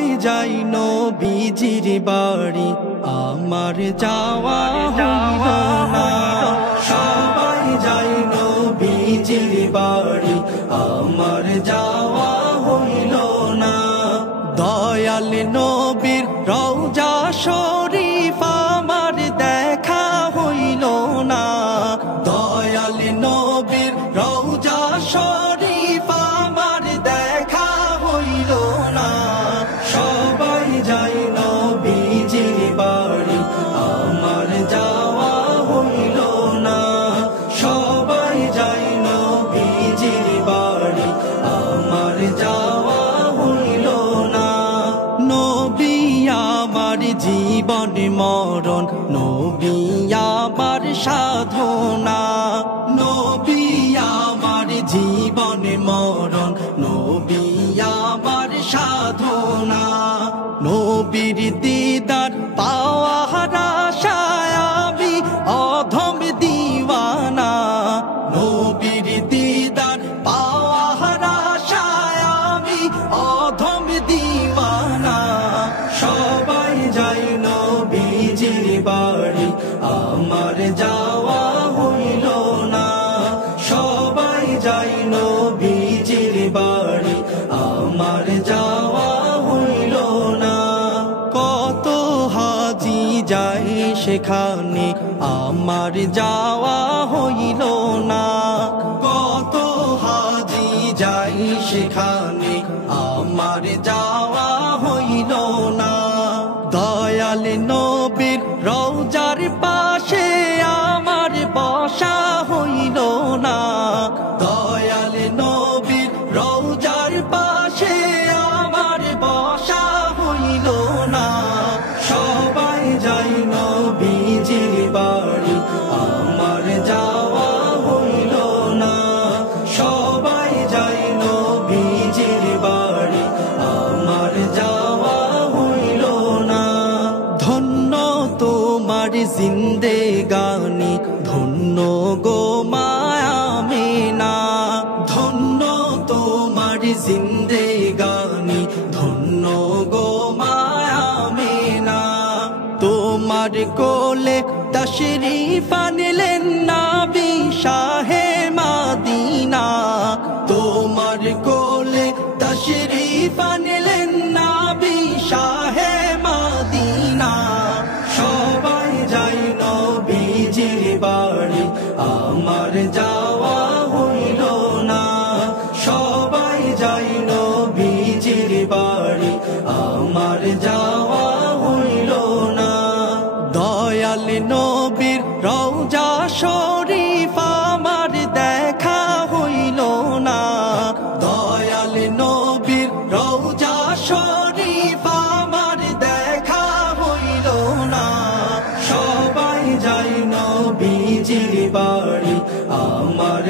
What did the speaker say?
সবাই যাই নবীজির বাড়ি, আমার যাওয়া হইল না। সবাই যাই নবীজির বাড়ি, আমার যাওয়া হইল না। দয়াল নবীর রওজা শরীফ আমার দেখা হইল না। দয়াল নবীর রওজা শরীফ আমার দেখা হইল না। সবাই যাই নবীজির বাড়ি, আমার যাওয়া হইল না। সবাই যাই নবীজির বাড়ি, আমার যাওয়া হইল না। নবী আমার জীবন মরণ, নবী আমার সাধনা। নবী আমার জীবন মরণ, নবী আমার সাধনা। নবীর দিদার পাওয়ার আশায় আমি অধম দিওয়ানা। নবীর দিদার পাওয়ার আশায় আমি অধম দিওয়ানা। সবাই যাই নবীজির বাড়ি, আমার যাওয়া হইল না। সবাই যাই নবীজির বাড়ি, আমার যাওয়া হইল না। কত হাজি যাই সেখানে, আমার যাওয়া হইল না। কত হাজি যাই সেখানে, আমার যাওয়া হইল না। দয়াল নবীর রওজার পাশে আমার বসা হইল না। দয়াল নবীর রওজার পাশে আমার বসা হইল না। সবাই যাই নবীজির বাড়ি, আমার যাওয়া হইল না। সবাই যাই নবীজির বাড়ি, আমার যাওয়া হইল না। ধন্য তোমার জিন্দেগানি, ধন্য গো মায়ামেনা। ধন্য তোমার জিন্দেগানি, ধন্য গো মায়ামেনা। তোমার কোলে তশরিফ আনলেন নবী শাহে মদিনা। তোমার কোলে তশরিফ আনলেন নবী শাহে মদিনা। সবাই যাই নবীজির বাড়ি, আমার যাওয়া হইল না। সবাই যাই নবীজির বাড়ি, আমার যাওয়া হইল না। দয়াল নবীর রওজা শরীফ আমার দেখা হইল না। দয়াল নবীর রওজা শরীফ আমার দেখা হইল না। সবাই যাই নবীজির বাড়ি, আমার